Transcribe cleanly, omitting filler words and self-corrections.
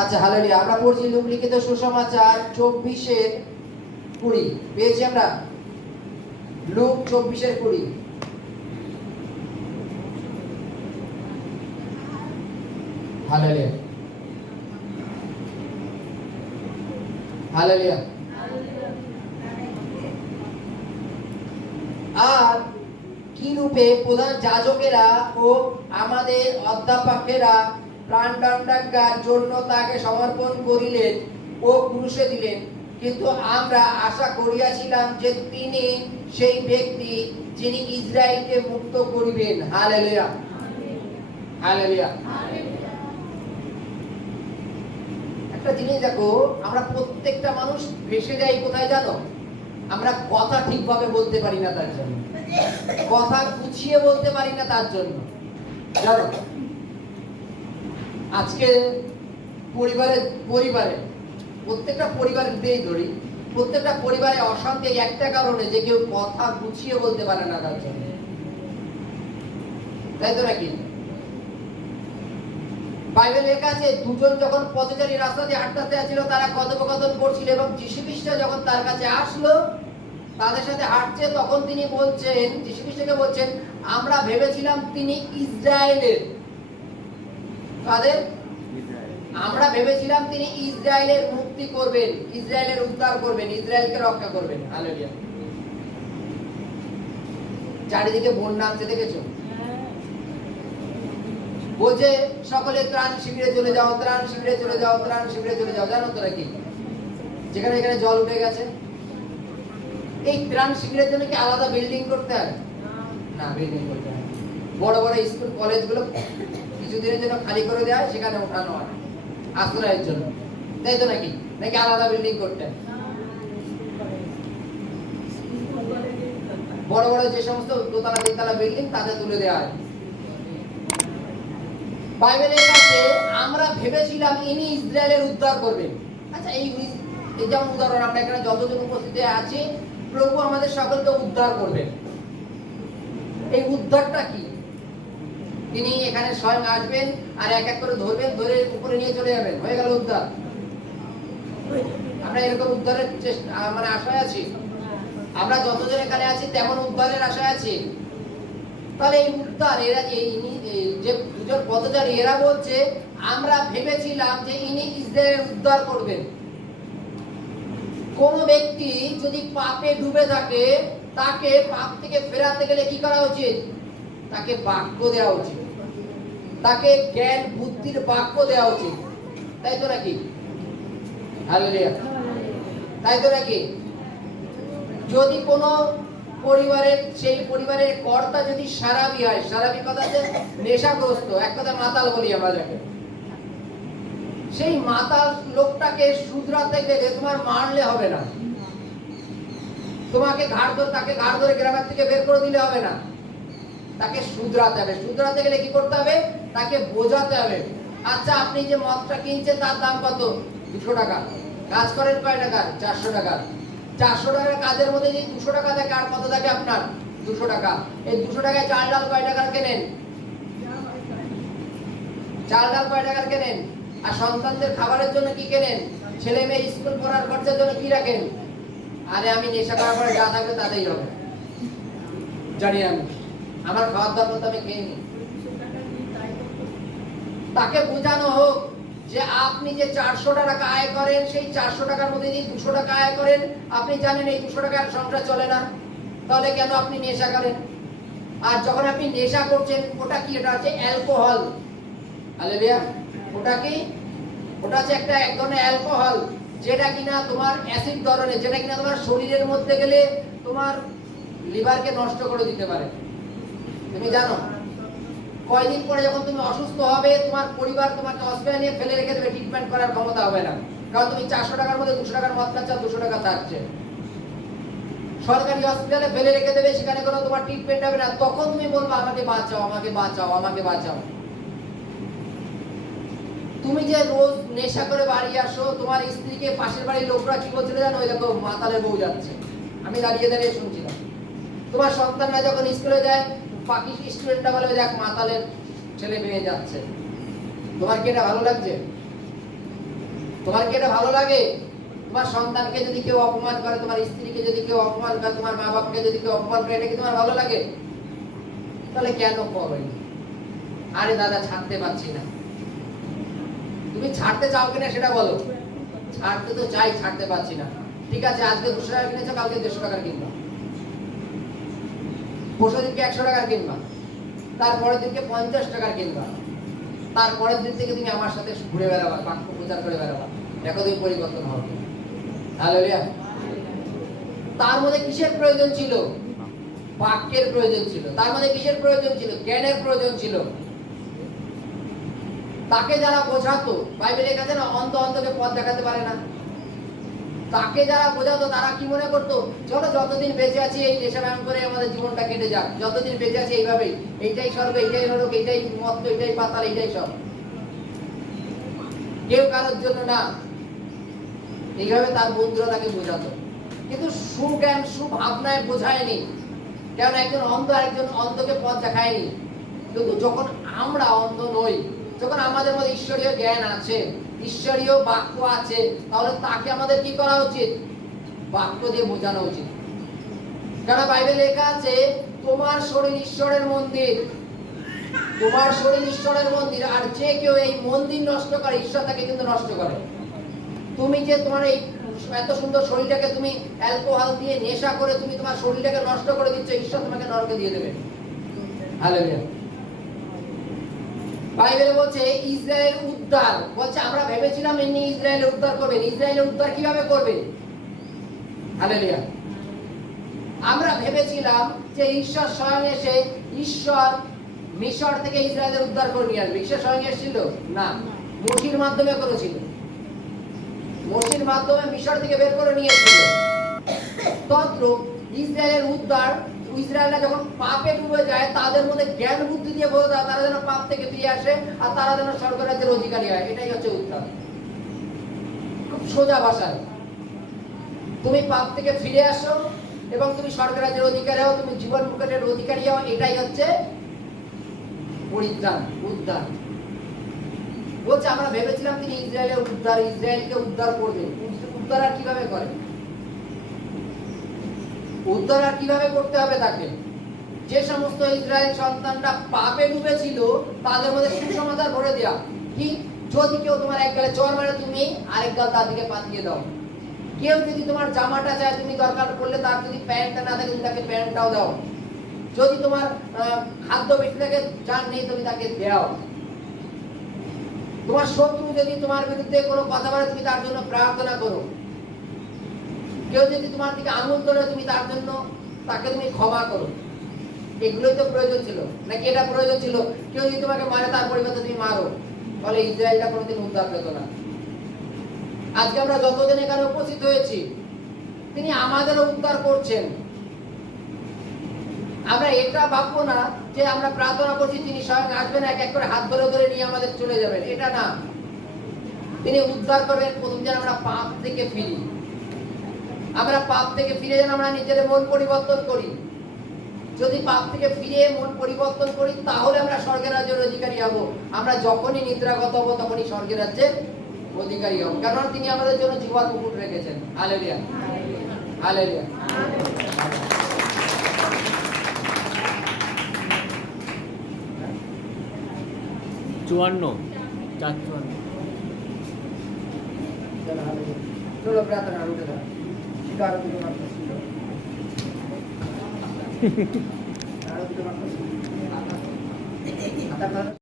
আচ্ছা, হালেলুয়া। আমরা পড়ছি লূক লিখিত সুসমাচার 24:20 পেয়েছি আমরা। লূক 24:20। Hallelujah, hallelujah. আর কি রূপে প্রধান যাজকেরা ও আমাদের অধ্যাপকেরা প্রাণদণ্ডাজ্ঞার জন্য তাকে সমর্পণ করিলেন ও ক্রুশে দিলেন, কিন্তু আমরা আশা করিয়াছিলাম যে তিনি সেই ব্যক্তি যিনি ইসরায়েলকে মুক্ত করিবেন। Hallelujah, hallelujah. একটা জিনিস দেখো, আমরা প্রত্যেকটা মানুষ ভেসে যাই কোথায় জানো? আমরা কথা ঠিকভাবে বলতে পারি না, তার জন্য কথা গুছিয়ে বলতে পারি না, তার জন্য জানো। আজকে পরিবারে প্রত্যেকটা পরিবারের দিয়েই ধরি, প্রত্যেকটা পরিবারে অশান্তি একটা কারণে, যে কেউ কথা গুছিয়ে বলতে পারে না তার জন্য, তাই তো নাকি? বাইবেলে লেখা আছে, দুজন যখন পথচারী রাস্তা দিয়ে হাঁটতে ছিল, তারা কথোপকথন করছিল, এবং যীশু খ্রিস্ট যখন তার কাছে আসলো, তাদের সাথে হাঁটছে, তখন তিনি বলছেন, যীশু খ্রিস্টকে বলছেন, আমরা ভেবেছিলাম তিনি ইসরায়েলের, তাদের আমরা ভেবেছিলাম তিনি ইসরায়েলের মুক্তি করবেন, ইসরায়েলের উদ্ধার করবেন, ইসরায়েলকে রক্ষা করবেন। হালেলুয়া। চারিদিকে বন্যা আছে, দেখেছো? বলছে সকলে ত্রাণ শিবিরে চলে যাও, ত্রাণ শিবিরে চলে যাও, ত্রাণ শিবিরে চলে যাও। জানো তোরা কি, যেখানে এখানে জল উঠে গেছে, এই ত্রাণ শিবিরের জন্য কি আলাদা বিল্ডিং করতে হবে? না, বিল্ডিং করতে হবে। বড় বড় স্কুল কলেজগুলো কিছুদিনের জন্য খালি করে দেওয়া হয়, সেখানে ওঠানো হয় আশ্রয়ের জন্য, তাই তো নাকি? নাকি আলাদা বিল্ডিং করতে হবে? বড় বড় যে সমস্ত দোতলা তিনতলা বিল্ডিং, তাতে তুলে দেওয়া হয়। বাইবেলের কাছে আমরা ভেবেছিলাম ইনি ইসরায়েলের উদ্ধার করবেন। আচ্ছা, এই যেমন উদাহরণ, আমরা এখানে যতজন উপস্থিত আছি, প্রভু আমাদের সকলকে উদ্ধার করবেন। এই উদ্ধারটা কি? তিনি এখানে স্বয়ং আসবেন আর এক এক করে ধরবেন, ধরে উপরে নিয়ে চলে যাবেন, হয়ে গেল উদ্ধার। আমরা এরকম উদ্ধারের চেষ্টা মানে আশায় আছি। আমরা যতজন এখানে আছি তেমন উদ্ধারের আশায় আছি। তাহলে এই উদ্ধার, এরা যে দুজন পথচারী, এরা বলছে আমরা ভেবেছিলাম যে ইনি ইসরায়েলের উদ্ধার করবেন। কোন ব্যক্তি যদি পাপে ডুবে থাকে, তাকে পাপ থেকে ফেরাতে গেলে কি করা উচিত? তাকে বাক্য দেওয়া উচিত, তাকে জ্ঞান বুদ্ধির বাক্য দেওয়া উচিত, তাই তো নাকি? হালেলুয়া, তাই তো নাকি? যদি কোনো পরিবারের, সেই পরিবারের কর্তা যদি সারাবি হয়, সারাবি কথা যে নেশাগ্রস্ত, এক কথা মাতাল বলি আমরা যাকে, সেই মাতাল লোকটাকে শুধরাতে গেলে তোমার মারলে হবে না, তোমাকে তাকে ঘাড় ধরে গ্রামের থেকে বের করে দিলে হবে না, তাকে শুধরাতে হবে। শুধরাতে গেলে কি করতে হবে? তাকে বোঝাতে হবে। আচ্ছা, আপনি যে মদটা কিনছেন তার দাম কত? 200 টাকা। কাজ করেন কয় টাকা? 400 টাকা। 400 টাকার কাজের মধ্যে যদি 200 টাকা থাকে, আর কত থাকে আপনার? 200 টাকা। এই 200 টাকায় চাল ডাল কয় টাকার কেনেন? চাল ডাল কয় টাকার কেনেন? আর সন্তানদের খাবারের জন্য কি কেনেন? ছেলে মেয়ে স্কুল পড়ার খরচার জন্য কি রাখেন? আরে আমি নেশা করার পরে যা থাকবে তাতেই হবে, জানি আমি, আমার খাওয়ার দাওয়ার মতো আমি খেয়ে নিই। তাকে বোঝানো হোক যে আপনি যে 400 টাকা আয় করেন, সেই 400 টাকার মধ্যে যদি 200 টাকা আয় করেন, আপনি জানেন এই 200 টাকার সংসার চলে না, তাহলে কেন আপনি নেশা করেন? আর যখন আপনি নেশা করছেন, ওটা কি? এটা হচ্ছে অ্যালকোহল। হালেলুয়া। ওটা কি? ওটা হচ্ছে এক ধরনের অ্যালকোহল, যেটা কিনা তোমার অ্যাসিড ধরনের, যেটা কিনা তোমার শরীরের মধ্যে গেলে তোমার লিভারকে নষ্ট করে দিতে পারে। তুমি জানো, কয়দিন পরে যখন তুমি অসুস্থ হবে, তোমার পরিবার তোমাকে হসপিটালে নিয়ে ফেলে রেখে দেবে, ট্রিটমেন্ট করার ক্ষমতা হবে না, কারণ তুমি 400 টাকার মধ্যে 200 টাকার মদ খাচ্ছ, 200 টাকা থাকছে। সরকারি হসপিটালে ফেলে রেখে দেবে, সেখানে কোনো তোমার ট্রিটমেন্ট হবে না। তখন তুমি বলবে আমাকে বাঁচাও, আমাকে বাঁচাও, আমাকে বাঁচাও। তুমি যে রোজ নেশা করে বাড়ি আসো, তোমার স্ত্রীকে পাশের বাড়ির লোকরা কি বলছিল জানো? ওই দেখো মাতালের বউ যাচ্ছে, আমি দাঁড়িয়ে দাঁড়িয়ে শুনছিলাম। তোমার সন্তানরা যখন স্কুলে যায়, বাকি স্টুডেন্টরা বলে দেখ মাতালের ছেলে মেয়ে যাচ্ছে। তোমার কি এটা ভালো লাগছে? তোমার কি এটা ভালো লাগে? তোমার সন্তানকে যদি কেউ অপমান করে, তোমার স্ত্রীকে যদি কেউ অপমান করে, তোমার মা বাবাকে যদি কেউ অপমান করে, এটা কি তোমার ভালো লাগে? তাহলে কেন করবে? আরে দাদা ছাড়তে পারছি না। তুমি ছাড়তে চাও কিনা সেটা বলো। ছাড়তে তো চাই, ছাড়তে পারছি না। ঠিক আছে, আজকে 200 টাকা কিনেছো, কালকে 150 টাকার কিনবা, পরশু দিনকে 100 টাকার কিনবা, তারপরের দিনকে 50 টাকার কিনবা, তারপরের দিন থেকে তুমি আমার সাথে ঘুরে বেড়াবা, বাক্য প্রচার করে বেড়াবা। দেখো তুমি পরিবর্তন হবে। হালেলুয়া। তার মধ্যে কিসের প্রয়োজন ছিল? বাক্যের প্রয়োজন ছিল। তার মধ্যে কিসের প্রয়োজন ছিল? জ্ঞানের প্রয়োজন ছিল। তাকে যারা বোঝাতো, বাইবেলে লেখা আছে না, অন্ধ অন্ধকে পথ দেখাতে পারে না। তাকে যারা বোঝাতো তারা কি মনে করতো, চলো যতদিন বেঁচে আছি এই নেশা ব্যায়াম করে আমাদের জীবনটা কেটে যাক, যতদিন বেঁচে আছি এইভাবেই, এইটাই স্বর্গ, এইটাই নরক, এইটাই মত্ত, এইটাই পাতাল, এইটাই সব, কেউ কারোর জন্য না। এইভাবে তার বন্ধুরা তাকে বোঝাতো, কিন্তু সুজ্ঞান সুভাবনায় বোঝায়নি। কারণ একজন অন্ধ আরেকজন অন্ধকে পথ দেখায়নি। কিন্তু যখন আমরা অন্ধ নই, যখন আমাদের মধ্যে ঈশ্বরীয় জ্ঞান আছে, ঈশ্বরীয় বাক্য আছে, তাহলে তাকে আমাদের কি করা উচিত? বাক্য দিয়ে বোঝানো উচিত। কারণ বাইবেলে লেখা আছে, তোমার শরীর ঈশ্বরের মন্দির, তোমার শরীর ঈশ্বরের মন্দির, আর যে কেউ এই মন্দির নষ্ট করে, ঈশ্বর তাকে কিন্তু নষ্ট করে। তুমি যে তোমার এই এত সুন্দর শরীরটাকে তুমি অ্যালকোহল দিয়ে নেশা করে তুমি তোমার শরীরটাকে নষ্ট করে দিচ্ছ, ঈশ্বর তোমাকে নরকে দিয়ে দেবে। হালেলুয়া। বাইবেল বলছে ইসরায়েল উদ্ধার, বলছে আমরা ভেবেছিলাম ইনি ইসরায়েলের উদ্ধার করবেন। ইসরায়েলের উদ্ধার কিভাবে করবে? হালেলুয়া। আমরা ভেবেছিলাম যে ঈশ্বর স্বয়ং এসে, ঈশ্বর মিশর থেকে ইসরায়েলের উদ্ধার করে নিয়ে আসবে। ঈশ্বর স্বয়ং এসেছিল না, মোশির মাধ্যমে করেছিল। মোশির মাধ্যমে মিশর থেকে বের করে নিয়ে এসেছিল। তদ্রূপ ইসরায়েলের উদ্ধার, ইসরায়েলরা যখন পাপে ডুবে যায়, তাদের মধ্যে জ্ঞান বুদ্ধি দিয়ে বলে দেয় তারা যেন পাপ থেকে ফিরে আসে, আর তারা যেন স্বর্গরাজ্যের অধিকারী হয়। এটাই হচ্ছে উদ্ধার। খুব সোজা ভাষায়, তুমি পাপ থেকে ফিরে আসো এবং তুমি স্বর্গরাজ্যের অধিকারী হও, তুমি জীবন মুকুটের অধিকারী হও। এটাই হচ্ছে পরিত্রাণ, উদ্ধার। বলছে আমরা ভেবেছিলাম তিনি ইসরায়েলের উদ্ধার, ইসরায়েলকে উদ্ধার করবেন। উদ্ধার আর কিভাবে করে? উদ্ধার আর কিভাবে করতে হবে তাকে? যে সমস্ত ইসরায়েল সন্তানরা পাপে ডুবেছিল তাদের মধ্যে সুসমাচার ভরে দেয়া কি, যদি কেউ তোমার এক গালে চর মারে, তুমি আরেক গাল তার দিকে পাঠিয়ে দাও। কেউ যদি তোমার জামাটা চায়, তুমি দরকার পড়লে তার যদি প্যান্টটা না থাকে, তুমি তাকে প্যান্টটাও দাও। যদি তোমার খাদ্য বেশি থাকে, যার নেই তুমি তাকে দাও। তোমার শত্রু যদি তোমার বিরুদ্ধে কোনো কথা বলে, তুমি তার জন্য প্রার্থনা করো। কেউ যদি তোমার দিকে আঙুল তোলে, তুমি তার জন্য তাকে তুমি ক্ষমা করো। এগুলোই তো প্রয়োজন ছিল, নাকি এটা প্রয়োজন ছিল কেউ যদি তোমাকে মারে তার পরিবর্তে তুমি মারো? তাহলে ইসরায়েলটা কোনোদিন উদ্ধার পেত না। আজকে আমরা যতদিন এখানে উপস্থিত হয়েছি, তিনি আমাদেরও উদ্ধার করছেন। আমরা এটা ভাববো না যে আমরা প্রার্থনা করছি তিনি স্বয়ং আসবেন, এক এক করে হাত ধরে ধরে নিয়ে আমাদের চলে যাবেন, এটা না। তিনি উদ্ধার করবেন প্রথম যেন আমরা পাপ থেকে ফিরি। আমরা পাপ থেকে ফিরে যেন আমরা নিজের মন পরিবর্তন করি। যদি পাপ থেকে ফিরে মন পরিবর্তন করি, তাহলে আমরা স্বর্গের রাজ্যের অধিকারী হব। আমরা যখনই নিদ্রাগত হব, তখনই স্বর্গের রাজ্যের অধিকারী হব। কারণ তিনি আমাদের জন্য জীবন মুকুট রেখেছেন। Hallelujah, hallelujah. চুয়ান্ন, 454। चलो प्रार्थना रुके था शिकार दिलो मात्र सिलो आरो दिलो मात्र सिलो आता